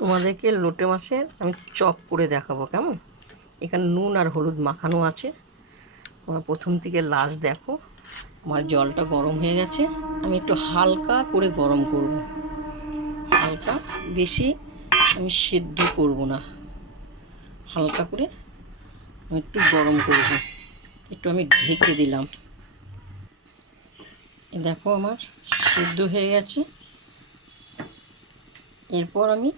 তোমাদেরকে লোটে মাছের আমি চপ করে দেখাবো কেমন। এখানে নুন আর হলুদ মাখানো আছে। তোমরা প্রথম থেকে লাস্ট দেখো। আমার জলটা গরম হয়ে গেছে, আমি একটু হালকা করে গরম করব, হালকা, বেশি আমি সেদ্ধ করব না, হালকা করে আমি একটু গরম করব। একটু আমি ঢেকে দিলাম। দেখো আমার সেদ্ধ হয়ে গেছে। এরপর আমি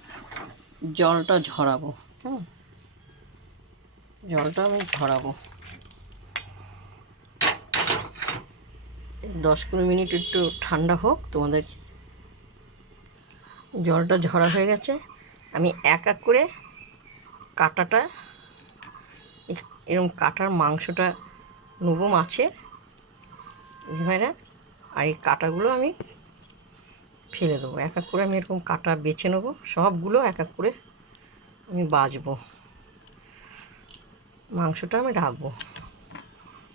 জলটা ঝরাবো কেমন, জলটা আমি ঝরাবো 10-15 মিনিট, একটু ঠান্ডা হোক। তোমাদের জলটা ঝরা হয়ে গেছে। আমি এক এক করে কাটাটা, এরকম কাটার মাংসটা নেবো মাছের ভাইরা, আর এই কাটাগুলো আমি ফেলে দেবো। এক এক করে আমি এরকম কাটা বেছে নেবো, সবগুলো এক এক করে আমি বাছবো। মাংসটা আমি রাখবো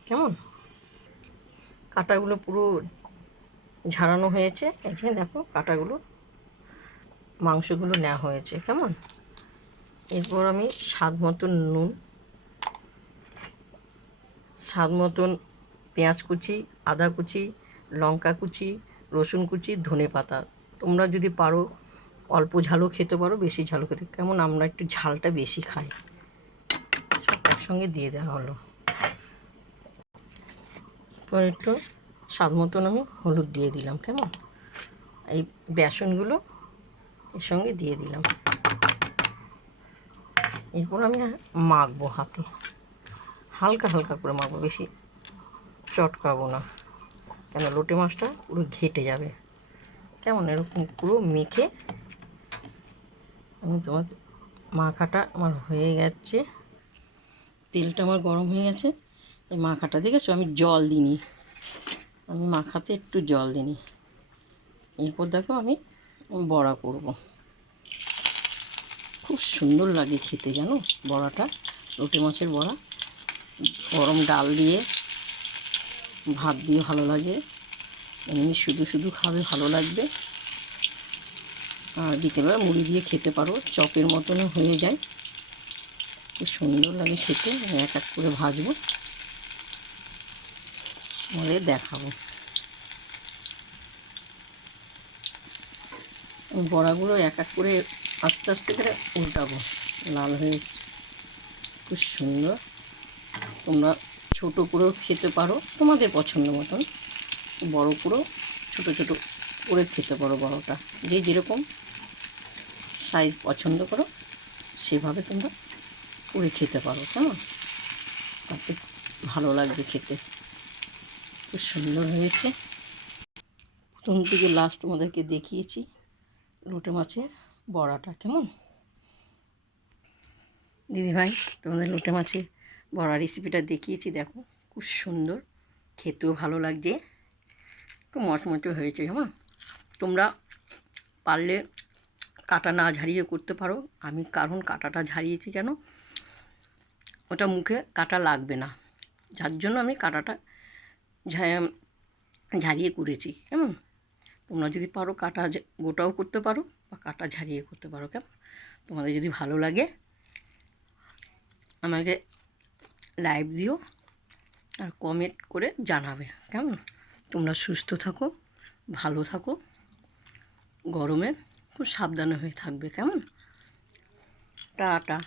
কেমন। কাটাগুলো পুরো ঝাড়ানো হয়েছে, এখানে দেখো কাটাগুলো, মাংসগুলো নেওয়া হয়েছে কেমন। এরপর আমি স্বাদ মতন নুন, স্বাদ মতন পেঁয়াজ কুচি, আদা কুচি, লঙ্কা কুচি, রসুন কুচি, ধনে পাতা। তোমরা যদি পারো অল্প ঝালও খেতে পারো, বেশি ঝালও খেতে, কেমন আমরা একটু ঝালটা বেশি খাই। সব একসঙ্গে দিয়ে দেওয়া হলো। এরপর একটু স্বাদ মতন আমি হলুদ দিয়ে দিলাম কেমন। এই বেসনগুলো এর সঙ্গে দিয়ে দিলাম। এরপর আমি মাখবো হাতে, হালকা হালকা করে মাখবো, বেশি চটকাবো না, কেন লোটে মাছটা পুরো ঘেটে যাবে কেমন। এরকম পুরো মেখে আমি তোমার মাখাটা আমার হয়ে গেছে, তেলটা আমার গরম হয়ে গেছে। এই মাখাটা দেখেছো আমি জল দিইনি, আমি মাখাতে একটু জল দিইনি। এরপর দেখো আমি বড়া করব। খুব সুন্দর লাগে খেতে জানো বড়াটা, লোটে মাছের বড়া। গরম ডাল দিয়ে, ভাত দিয়ে ভালো লাগে, এমনি শুধু শুধু খাবে ভালো লাগবে। আর বিকেলবেলা মুড়ি দিয়ে খেতে পারো, চপের মতনও হয়ে যায়, খুব সুন্দর লাগে খেতে। এক এক করে ভাজবো, পরে দেখাবো। বড়াগুলো এক এক করে আস্তে আস্তে করে উল্টাবো, লাল হয়ে খুব সুন্দর। তোমরা ছোটো করেও খেতে পারো তোমাদের পছন্দ মতন, বড় করেও ছোটো ছোটো করে খেতে পারো। বড়টা যে যেরকম সাইজ পছন্দ করো সেভাবে তোমরা করে খেতে পারো কেমন, তাতে ভালো লাগবে খেতে। খুব সুন্দর হয়েছে। প্রথম থেকে লাস্ট তোমাদেরকে দেখিয়েছি লোটে মাছের বড়াটা কেমন। দিদিভাই তোমাদের লোটে মাছের বড়া রেসিপিটা দেখিয়েছি, দেখো খুব সুন্দর, খেতেও ভালো লাগছে, খুব মচমচে হয়েছে কেমন। তোমরা পারলে কাটা না ঝারিয়ে করতে পারো, আমি কারণ কাটাটা ঝারিয়েছি কেন, ওটা মুখে কাটা লাগবে না, যার জন্য আমি কাটাটা ঝারিয়ে করেছি কেমন। তোমরা যদি পারো কাটা গোটাও করতে পারো বা কাটা ঝারিয়ে করতে পারো কেমন। তোমাদের যদি ভালো লাগে আমাকে লাইক দিও আর কমেন্ট করে জানাবে কেমন। তোমরা সুস্থ থাকো, ভালো থাকো, গরমে খুব সাবধানে হয়ে থাকবে কেমন। টাটা।